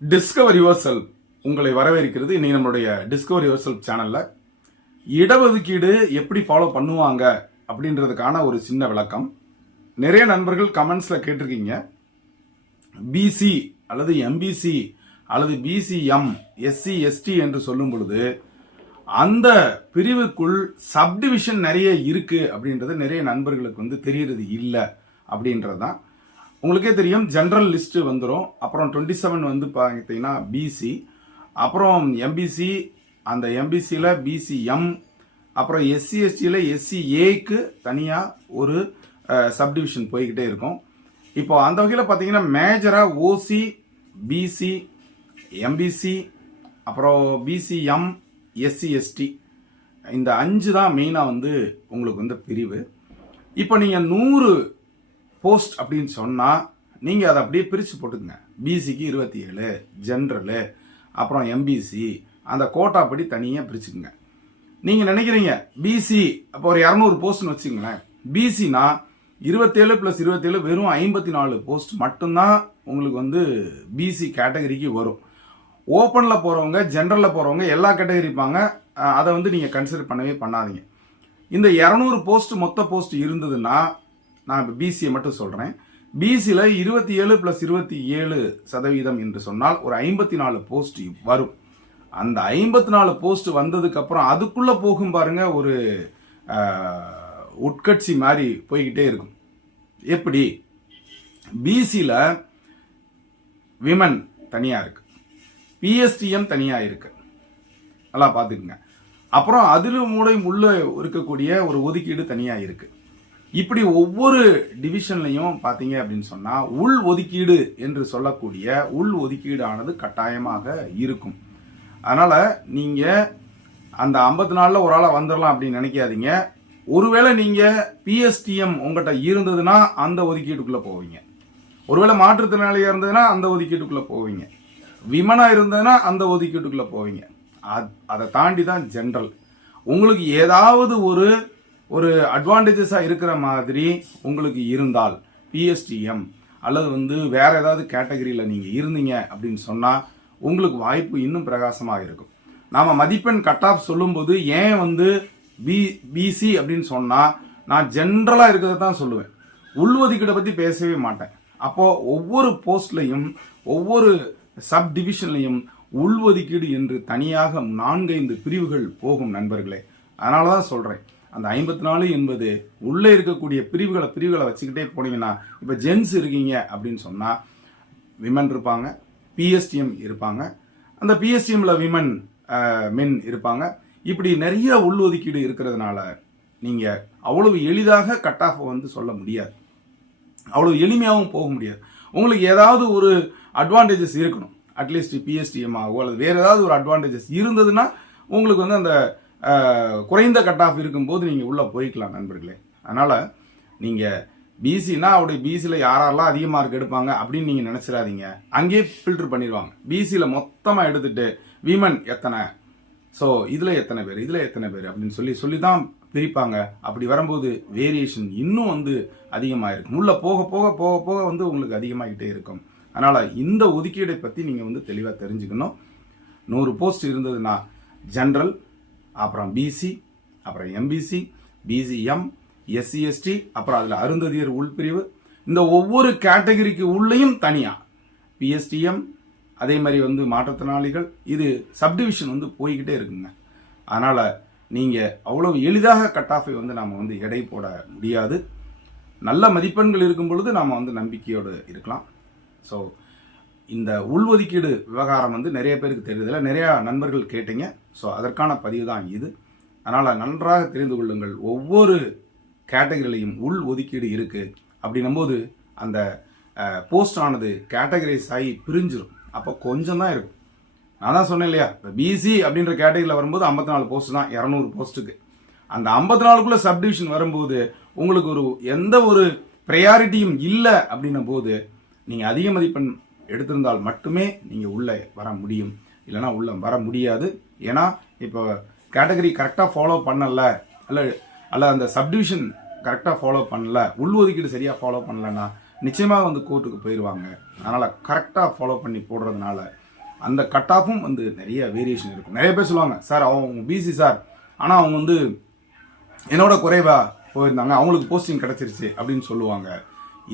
Discover your self உங்களை வரவேற்கிறது. இன்னைக்கு நம்மளுடைய டிஸ்கவர் யுவர் செல்ஃப் சேனல்ல இடஒதுக்கீடு எப்படி ஃபாலோ பண்ணுவாங்க அப்படின்றதுக்கான ஒரு சின்ன விளக்கம். நிறைய நண்பர்கள் கமெண்ட்ஸ்ல கேட்டிருக்கீங்க. பிசி அல்லது எம்பிசி அல்லது பிசிஎம் எஸ்சி எஸ்டி என்று சொல்லும் பொழுது அந்த பிரிவுக்குள் சப்டிவிஷன் நிறைய இருக்கு அப்படின்றது நிறைய நண்பர்களுக்கு வந்து தெரியறது இல்லை அப்படின்றது தான் உங்களுக்கே தெரியும் ஜென்ரல் லிஸ்ட் வந்துடும் அப்புறம் டுவெண்ட்டி செவன் வந்து பார்த்தீங்கன்னா பிசி அப்புறம் எம்பிசி அந்த எம்பிசியில் பிசிஎம் அப்புறம் எஸ்சி எஸ்டியில் எஸ்சி ஏக்கு தனியாக ஒரு சப்டிவிஷன் போய்கிட்டே இருக்கும். இப்போ அந்த வகையில் பார்த்தீங்கன்னா மேஜராக ஓசி பிசி எம்பிசி அப்புறம் பிசிஎம் எஸ்சி எஸ்டி இந்த அஞ்சு தான் மெயினாக வந்து உங்களுக்கு வந்து பிரிவு. இப்போ நீங்கள் நூறு போஸ்ட் அப்படின்னு சொன்னால் நீங்கள் அதை அப்படியே பிரித்து போட்டுக்கங்க. பிசிக்கு இருபத்தி ஏழு ஜென்ரலு அப்புறம் எம்பிசி அந்த கோட்டா படி தனியாக பிரிச்சுக்குங்க. நீங்கள் நினைக்கிறீங்க பிசி அப்போ ஒரு இரநூறு போஸ்ட்னு வச்சுங்களேன் பிசினா இருபத்தேழு ப்ளஸ் இருபத்தேழு வெறும் ஐம்பத்தி நாலு போஸ்ட் மட்டும்தான் உங்களுக்கு வந்து பிசி கேட்டகரிக்கு வரும். ஓப்பனில் போகிறவங்க ஜென்ரலில் போகிறவங்க எல்லா கேட்டகரி இருப்பாங்க அதை வந்து நீங்கள் கன்சிடர் பண்ணவே பண்ணாதீங்க. இந்த இரநூறு போஸ்ட் மொத்த போஸ்ட் இருந்ததுன்னா நான் இப்போ பிசியை மட்டும் சொல்கிறேன் பிசியில் இருபத்தி ஏழு ப்ளஸ் இருபத்தி ஏழு சதவீதம் என்று சொன்னால் ஒரு ஐம்பத்தி நாலு போஸ்ட் வரும். அந்த ஐம்பத்தி நாலு போஸ்ட் வந்ததுக்கப்புறம் அதுக்குள்ளே போகும் பாருங்க ஒரு உட்கட்சி மாதிரி போய்கிட்டே இருக்கும். எப்படி? பிசியில் விமன் தனியாக இருக்கு. பிஎஸ்டிஎம் தனியாக இருக்கு. நல்லா பார்த்துக்குங்க. அப்புறம் அதில் மூலம் உள்ளே இருக்கக்கூடிய ஒரு ஒதுக்கீடு தனியாக இருக்குது இப்படி ஒவ்வொரு டிவிஷன்லையும் பார்த்தீங்க அப்படின்னு சொன்னால் உள் ஒதுக்கீடு என்று சொல்லக்கூடிய உள் ஒதுக்கீடு ஆனது கட்டாயமாக இருக்கும். அதனால் நீங்கள் அந்த ஐம்பத்தி நாளில் ஒரு ஆளாக வந்துடலாம் அப்படின்னு நினைக்காதீங்க. ஒருவேளை நீங்கள் பிஎஸ்டிஎம் உங்கள்கிட்ட இருந்ததுன்னா அந்த ஒதுக்கீட்டுக்குள்ளே போவீங்க. ஒருவேளை மாற்றுத்திறனாளியாக இருந்ததுன்னா அந்த ஒதுக்கீட்டுக்குள்ளே போவீங்க. விமனாக இருந்ததுன்னா அந்த ஒதுக்கீட்டுக்குள்ளே போவீங்க. அத் அதை தாண்டி தான் ஜென்ரல் உங்களுக்கு ஏதாவது ஒரு ஒரு அட்வான்டேஜஸாக இருக்கிற மாதிரி உங்களுக்கு இருந்தால் பிஎஸ்டிஎம் அல்லது வந்து வேறு ஏதாவது கேட்டகரியில் நீங்கள் இருந்தீங்க அப்படின்னு சொன்னால் உங்களுக்கு வாய்ப்பு இன்னும் பிரகாசமாக இருக்கும். நாம் மதிப்பெண் கட் ஆஃப் சொல்லும்போது ஏன் வந்து பி பிசி அப்படின்னு சொன்னால் நான் ஜென்ரலாக இருக்கிறத தான் சொல்லுவேன். உள்ஒதுக்கீடை பற்றி பேசவே மாட்டேன். அப்போது ஒவ்வொரு போஸ்ட்லையும் ஒவ்வொரு சப் டிவிஷன்லையும் உள்ஒதுக்கீடு என்று தனியாக நான்கைந்து பிரிவுகள் போகும் நண்பர்களே. அதனால தான் சொல்கிறேன் அந்த ஐம்பத்தி நாலு என்பது உள்ளே இருக்கக்கூடிய பிரிவுகளை பிரிவுகளை வச்சுக்கிட்டே போனீங்கன்னா இப்போ ஜென்ஸ் இருக்கீங்க அப்படின்னு சொன்னால் விமன் இருப்பாங்க பிஎஸ்டிஎம் இருப்பாங்க. அந்த பிஎஸ்டிஎம்மில் விமன் மென் இருப்பாங்க. இப்படி நிறைய உள்ஒதுக்கீடு இருக்கிறதுனால நீங்கள் அவ்வளவு எளிதாக கட் ஆஃப் வந்து சொல்ல முடியாது. அவ்வளவு எளிமையாகவும் போக முடியாது. உங்களுக்கு ஏதாவது ஒரு அட்வான்டேஜஸ் இருக்கணும். அட்லீஸ்ட் பிஎஸ்டிஎம் ஆகவோ அல்லது வேறு ஏதாவது ஒரு அட்வான்டேஜஸ் இருந்ததுன்னா உங்களுக்கு வந்து அந்த குறைந்த கட் ஆஃப் இருக்கும்போது நீங்கள் உள்ளே போய்க்கலாம் நண்பர்களே. அதனால் நீங்கள் பிசினா அவருடைய பிசியில் யாரெல்லாம் அதிக மார்க் எடுப்பாங்க அப்படின்னு நீங்கள் நினச்சிடாதீங்க. அங்கேயே ஃபில்டர் பண்ணிடுவாங்க. பிசியில் மொத்தமாக எடுத்துட்டு விமன் எத்தனை? ஸோ இதில் எத்தனை பேர் இதில் எத்தனை பேர் அப்படின்னு சொல்லி சொல்லி தான் பிரிப்பாங்க. அப்படி வரும்போது வேரியேஷன் இன்னும் வந்து அதிகமாக இருக்கும் உள்ளே போக போக போக போக வந்து உங்களுக்கு அதிகமாகிட்டே இருக்கும். அதனால் இந்த ஒதுக்கீடை பற்றி நீங்கள் வந்து தெளிவாக தெரிஞ்சுக்கணும். நூறு போஸ்ட் இருந்ததுன்னா ஜென்ரல் அப்புறம் பிசி அப்புறம் எம்பிசி பிசிஎம் எஸ்சிஎஸ்டி அப்புறம் அதில் அருந்ததியர் உள்பிரிவு. இந்த ஒவ்வொரு கேட்டகரிக்கு உள்ளேயும் தனியாக பிஎஸ்டிஎம் அதே மாதிரி வந்து மாற்றுத்திறனாளிகள் இது சப்டிவிஷன் வந்து போய்கிட்டே இருக்குங்க. அதனால் நீங்கள் அவ்வளவு எளிதாக கட் ஆஃபை வந்து நாம் வந்து எடை போட முடியாது. நல்ல மதிப்பெண்கள் இருக்கும் பொழுது நாம் வந்து நம்பிக்கையோடு இருக்கலாம். ஸோ இந்த உள்ஒதுக்கீடு விவகாரம் வந்து நிறைய பேருக்கு தெரியுதில்ல நிறையா நண்பர்கள் கேட்டீங்க. ஸோ அதற்கான பதிவு தான் இது. அதனால் நன்றாக தெரிந்து கொள்ளுங்கள். ஒவ்வொரு கேட்டகரியிலையும் உள் ஒதுக்கீடு இருக்குது அப்படின்னும்போது அந்த போஸ்ட் ஆனது கேட்டகரைஸ் ஆகி பிரிஞ்சிடும் அப்போ கொஞ்சம் தான் இருக்கும். நான் தான் சொன்னேன் இல்லையா? இப்போ பிசி அப்படின்ற கேட்டகரியில் வரும்போது ஐம்பத்தி நாலு போஸ்ட் தான் இரநூறு போஸ்ட்டுக்கு அந்த ஐம்பத்தி நாலுக்குள்ளே சப்டிவிஷன் வரும்போது உங்களுக்கு ஒரு எந்த ஒரு ப்ரையாரிட்டியும் இல்லை அப்படின்னும் போது நீங்கள் அதிக மதிப்பெண் எடுத்திருந்தால் மட்டுமே நீங்கள் உள்ளே வர முடியும். இல்லைன்னா உள்ளே வர முடியாது. ஏன்னா இப்போ கேட்டகரி கரெக்டாக ஃபாலோ பண்ணல அல்ல அல்ல அந்த சப்டிவிஷன் கரெக்டாக ஃபாலோ பண்ணல உள் ஒதுக்கீடு சரியாக ஃபாலோ பண்ணலன்னா நிச்சயமாக வந்து கோர்ட்டுக்கு போயிடுவாங்க அதனால் கரெக்டாக ஃபாலோ பண்ணி போடுறதுனால அந்த கட் ஆஃபும் வந்து நிறைய வேரியேஷன் இருக்கும். நிறைய பேர் சொல்லுவாங்க சார் அவங்க பிசி சார். ஆனால் அவங்க வந்து என்னோட குறைவா போயிருந்தாங்க. அவங்களுக்கு போஸ்டிங் கிடச்சிருச்சு. அப்படின்னு சொல்லுவாங்க.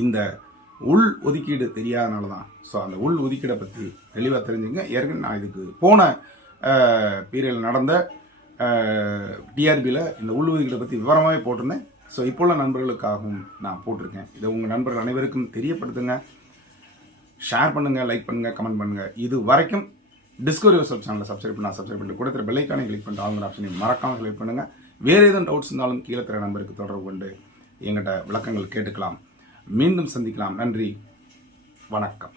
இந்த உள் ஒதுக்கீடு தெரியாதனால தான் ஸோ அந்த உள் ஒதுக்கீடை பற்றி தெளிவாக தெரிஞ்சுங்க. ஏற்கனவே நான் இதுக்கு போன பீரியடில் நடந்த டிஆர்பியில் இந்த உள் ஒதுக்கீடை பற்றி விவரமாகவே போட்டிருந்தேன். ஸோ இப்போ உள்ள நண்பர்களுக்காகவும் நான் போட்டிருக்கேன். இதை உங்கள் நண்பர்கள் அனைவருக்கும் தெரியப்படுத்துங்க. ஷேர் பண்ணுங்கள் லைக் பண்ணுங்கள் கமெண்ட் பண்ணுங்கள் இது வரைக்கும் டிஸ்கவரி சப் சேனலை சப்ஸ்கிரைப் பண்ணால் சப்ஸ்கிரைப் பண்ணி கொடுத்துற பெல்லைக்கானே கிளிக் பண்ணிட்டு ஆளுங்கிற ஆப்ஷனையும் மறக்காமல் கிளிக் பண்ணுங்கள் வேறு எதுவும் டவுட்ஸ் இருந்தாலும் கீழே தர நம்பருக்கு தொடர்பு கொண்டு எங்கிட்ட விளக்கங்கள் கேட்டுக்கலாம். மீண்டும் சந்திக்கலாம். நன்றி. வணக்கம்.